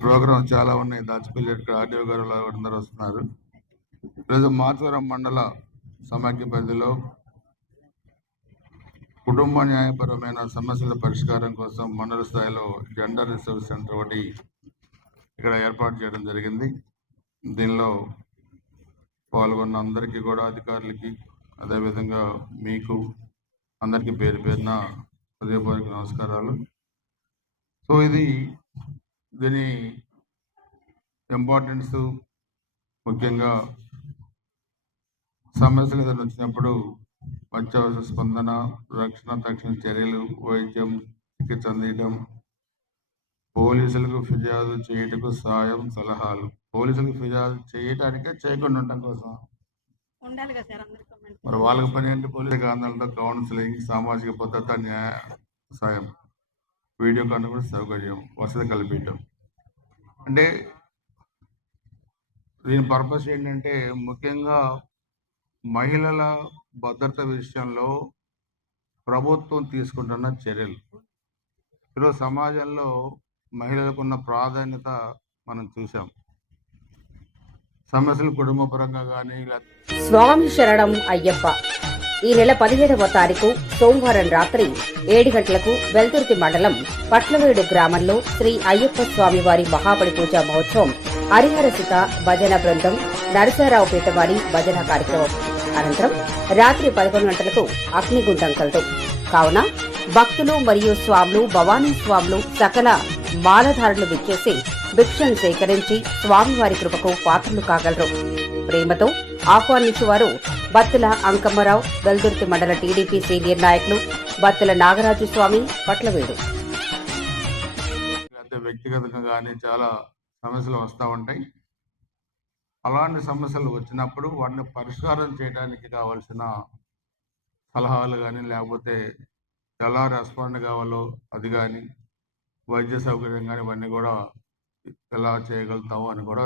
Programme చాలా ఉన్నాయి. దాచిపల్లి ఇక్కడ ఆర్డీఓ గారు అందరూ వస్తున్నారు. ఈరోజు మాచవరం మండల సమాఖ్య పరిధిలో కుటుంబ న్యాయపరమైన సమస్యల పరిష్కారం కోసం మండల స్థాయిలో జెండర్ రిసోర్స్ సెంటర్ ఒకటి ఇక్కడ ఏర్పాటు చేయడం జరిగింది. దీనిలో పాల్గొన్న అందరికీ కూడా అధికారులకి అదేవిధంగా మీకు అందరికీ పేరు పేరున హృదయపూర్వక నమస్కారాలు. సో ఇది దీని ఇంపార్టెన్స్ ముఖ్యంగా సమస్యలు ఏదైనా వచ్చినప్పుడు అత్యవసర స్పందన రక్షణ తక్షణ చర్యలు వైద్యం చికిత్స అందించడం పోలీసులకు ఫిర్యాదు చేయటకు సాయం సలహాలు. పోలీసులకు ఫిర్యాదు చేయటానికే చేయకుండా ఉండటం కోసం. మరి వాళ్ళకి పని ఏంటి? పోలీసు ఆందోళనతో కౌన్సిలింగ్ సామాజిక భద్రత న్యాయ సాయం. వీడియో కాన్ఫరెన్స్ సౌకర్యం వసతి కల్పించడం. అంటే దీని పర్పస్ ఏంటంటే ముఖ్యంగా మహిళల భద్రత విషయంలో ప్రభుత్వం తీసుకుంటున్న చర్యలు. ఈరోజు సమాజంలో మహిళలకు ఉన్న ప్రాధాన్యత మనం చూసాం సమస్యలు కుటుంబపరంగా కానీ ఇలా స్వామి శరణం అయ్యప్ప. ఈ నెల పదిహేడవ తారీఖు సోమవారం రాత్రి ఏడు గంటలకు వెల్దుర్తి మండలం పట్లవేడు గ్రామంలో శ్రీ అయ్యప్ప స్వామివారి మహాబలి పూజా మహోత్సవం హరిహరసిత భజన బృందం నరసారావుపేట వారి భజన కార్యక్రమం. అనంతరం రాత్రి పదకొండు గంటలకు అగ్నిగుండం కలదు. కావున భక్తులు మరియు స్వాములు భవానీ స్వాములు సకల మాలధారులు విచ్చేసి భిక్షను సేకరించి స్వామివారి కృపకు పాత్రలు కాగలరు. ప్రేమతో ఆహ్వానించేవారు బత్తుల అంకమ్మరావు వెల్దుర్తి మండల టీడీపీ సీనియర్ నాయకులు బత్తుల నాగరాజు స్వామి పట్లవేడు. వ్యక్తిగతంగా కానీ చాలా సమస్యలు వస్తూ ఉంటాయి. అలాంటి సమస్యలు వచ్చినప్పుడు వాటిని పరిష్కారం చేయడానికి కావాల్సిన సలహాలు కానీ లేకపోతే ఎలా రెస్పాండ్ కావాలో అది కానీ వైద్య సౌకర్యం కానీ ఇవన్నీ కూడా ఎలా చేయగలుగుతాము అని కూడా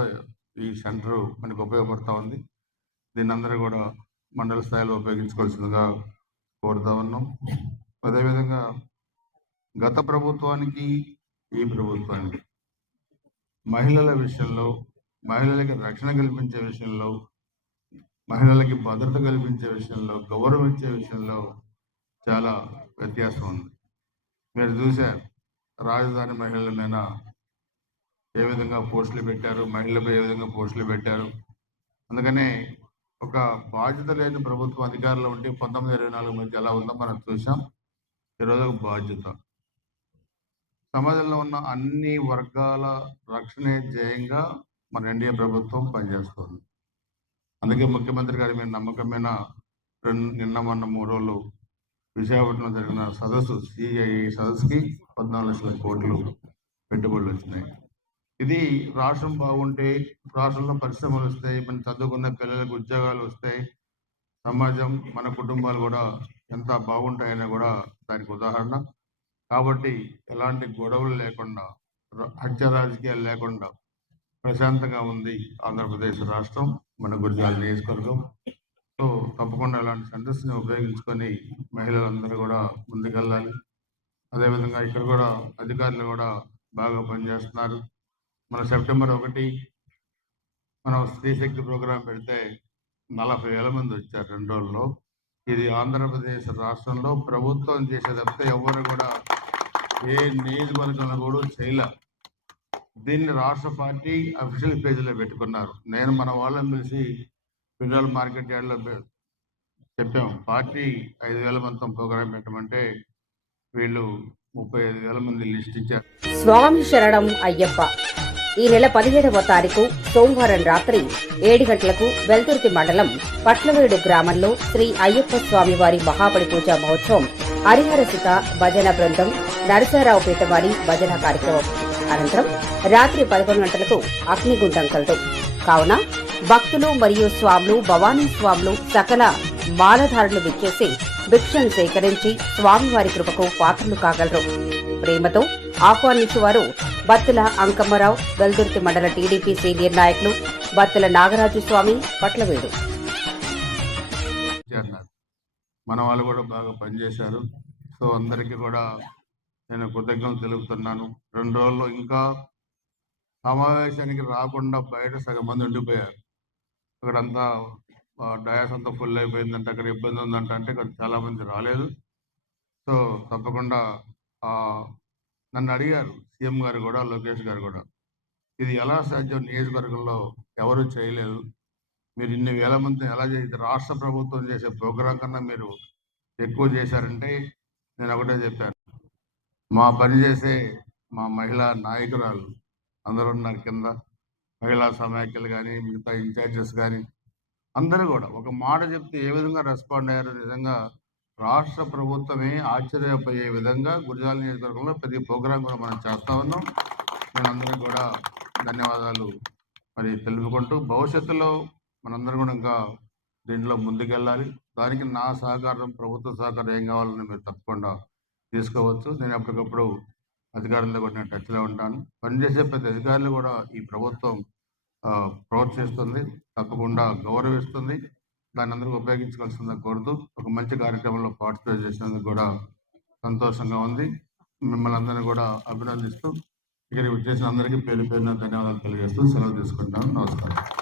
ఈ సెంటర్ మనకు ఉపయోగపడుతూ ఉంది. దీన్ని అందరూ కూడా మండల స్థాయిలో ఉపయోగించుకోవాల్సిందిగా కోరుతా ఉన్నాం. అదేవిధంగా గత ప్రభుత్వానికి ఈ ప్రభుత్వానికి మహిళల విషయంలో మహిళలకి రక్షణ కల్పించే విషయంలో మహిళలకి భద్రత కల్పించే విషయంలో గౌరవించే విషయంలో చాలా వ్యత్యాసం ఉంది. మీరు చూశారు రాజధాని మహిళల మీద ఏ విధంగా పోస్టులు పెట్టారు మహిళలపై ఏ విధంగా పోస్టులు పెట్టారు. అందుకనే ఒక బాధ్యత లేని ప్రభుత్వం అధికారంలో ఉంటే పంతొమ్మిది ఇరవై నాలుగు మధ్య ఎలా ఉందో మనం చూసాం ఈరోజు ఒక బాధ్యత. సమాజంలో ఉన్న అన్ని వర్గాల రక్షణే ధ్యేయంగా మన ఎన్డీఏ ప్రభుత్వం పనిచేస్తుంది. అందుకే ముఖ్యమంత్రి గారి మీద నమ్మకమైన రెండు నిన్న మొన్న మూడు రోజులు విశాఖపట్నంలో జరిగిన సదస్సు సిఐ సదస్సుకి పద్నాలుగు లక్షల కోట్లు పెట్టుబడులు వచ్చినాయి. ఇది రాష్ట్రం బాగుంటే రాష్ట్రంలో పరిశ్రమలు వస్తాయి మన చదువుకున్న పిల్లలకు ఉద్యోగాలు వస్తాయి సమాజం మన కుటుంబాలు కూడా ఎంత బాగుంటాయని కూడా దానికి ఉదాహరణ. కాబట్టి ఎలాంటి గొడవలు లేకుండా హత్య రాజకీయాలు లేకుండా ప్రశాంతంగా ఉంది ఆంధ్రప్రదేశ్ రాష్ట్రం మన గురిజాల నియోజకవర్గం. సో తప్పకుండా ఇలాంటి సెంటర్స్ని ఉపయోగించుకొని మహిళలందరూ కూడా ముందుకెళ్ళాలి. అదేవిధంగా ఇక్కడ కూడా అధికారులు కూడా బాగా పనిచేస్తున్నారు. మన సెప్టెంబర్ ఒకటి మనం స్త్రీ శక్తి ప్రోగ్రాం పెడితే నలభై వేల మంది వచ్చారు రెండు రోజుల్లో. ఇది ఆంధ్రప్రదేశ్ రాష్ట్రంలో ప్రభుత్వం చేసే తప్పితే ఎవరు కూడా ఏ నియోజకవర్గంలో కూడా చేయలే. దీన్ని రాష్ట్ర పార్టీ అఫీషియల్ పేజీలో పెట్టుకున్నారు. నేను మన వాళ్ళని పిలిచి ఫెడరల్ మార్కెట్ యార్డ్లో పె- చెప్పాం. పార్టీ ఐదు వేల మంది ప్రోగ్రాం పెట్టమంటే వీళ్ళు ముప్పై ఐదు వేల మంది లిస్ట్ ఇచ్చారు. స్వామి శరణం అయ్యప్ప. ఈ నెల పదిహేడవ తారీఖు సోమవారం రాత్రి ఏడు గంటలకు వెల్దుర్తి మండలం పట్లవేడు గ్రామంలో శ్రీ అయ్యప్ప స్వామి వారి మహాబలి పూజా మహోత్సవం హరిహరసిత భజన బృందం నరసారావుపేట వారి భజన కార్యక్రమం. అనంతరం రాత్రి పదకొండు గంటలకు అగ్నిగుండం కలదు. కావున భక్తులు మరియు స్వాములు భవానీ స్వాములు సకల మాలధారులు విచ్చేసి భిక్షను సేకరించి స్వామివారి కృపకు పాత్రలు కాగలరు. ప్రేమతో ఆహ్వానించేవారు బత్తుల అంకమ్మరావు వెల్దుర్తి మండల టీడీపీ సీనియర్ నాయకులు బత్తుల నాగరాజు స్వామి పట్లవేడు. అన్నారు మన వాళ్ళు కూడా బాగా పనిచేశారు. సో అందరికీ కూడా నేను కృతజ్ఞతలు తెలుపుతున్నాను. రెండు రోజుల్లో ఇంకా సమావేశానికి రాకుండా బయట సగం మంది ఉండిపోయారు. అక్కడంతా డయాస్ అంతా ఫుల్ అయిపోయిందంటే అక్కడ ఇబ్బంది ఉందంట అంటే ఇక్కడ చాలా మంది రాలేదు. సో తప్పకుండా ఆ, నన్ను అడిగారు సీఎం గారు కూడా లోకేష్ గారు కూడా. ఇది ఎలా సాధ్యం? నియోజకవర్గంలో ఎవరు చేయలేదు. మీరు ఇన్ని వేల మంది ఎలా చేసి రాష్ట్ర ప్రభుత్వం చేసే ప్రోగ్రాం కన్నా మీరు ఎక్కువ చేశారంటే నేను ఒకటే చెప్పాను. మా పని చేసే మా మహిళా నాయకురాలు అందరూ ఉన్నారు కింద మహిళా సమాఖ్యలు కానీ మిగతా ఇన్ఛార్జెస్ కానీ అందరూ కూడా ఒక మాట చెప్తే ఏ విధంగా రెస్పాండ్ అయ్యారో నిజంగా రాష్ట్ర ప్రభుత్వమే ఆశ్చర్యపోయే విధంగా గురిజాల నియోజకవర్గంలో ప్రతి ప్రోగ్రాం కూడా మనం చేస్తా ఉన్నాం. నేను అందరికీ కూడా ధన్యవాదాలు. మరి తెలుపుకుంటూ భవిష్యత్తులో మనందరం కూడా ఇంకా దీంట్లో ముందుకెళ్ళాలి. దానికి నా సహకారం ప్రభుత్వ సహకారం ఏం కావాలని మీరు తప్పకుండా తీసుకోవచ్చు. నేను ఎప్పటికప్పుడు అధికారులతో కూడా నేను టచ్లో ఉంటాను. పనిచేసే ప్రతి అధికారులు కూడా ఈ ప్రభుత్వం ప్రోత్సహిస్తుంది తప్పకుండా గౌరవిస్తుంది. దాన్ని అందరూ ఉపయోగించుకోవాల్సిందని కోరుతూ ఒక మంచి కార్యక్రమంలో పార్టిసిపేట్ చేసినందుకు కూడా సంతోషంగా ఉంది. మిమ్మల్ని అందరినీ కూడా అభినందిస్తూ ఇక్కడికి వచ్చేసిన అందరికీ పేరు పేరున ధన్యవాదాలు తెలియజేస్తూ సెలవు తీసుకుంటాను. నమస్కారం.